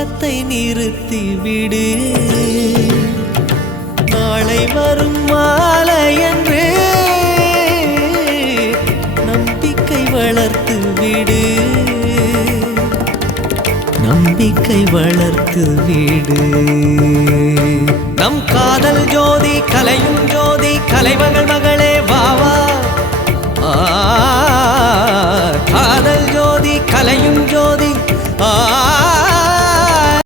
சோகத்தை நிறுத்தி விடு. நாளை வரும் மாலை என்று நம்பிக்கை வளர்த்து விடு. நம்பிக்கை வளர்த்து விடு. நம் காதல் ஜோதி கலையும் ஜோதி கலைமகள் மகளே வாவா. காதல் ஜோதி கலையும் ஜோதி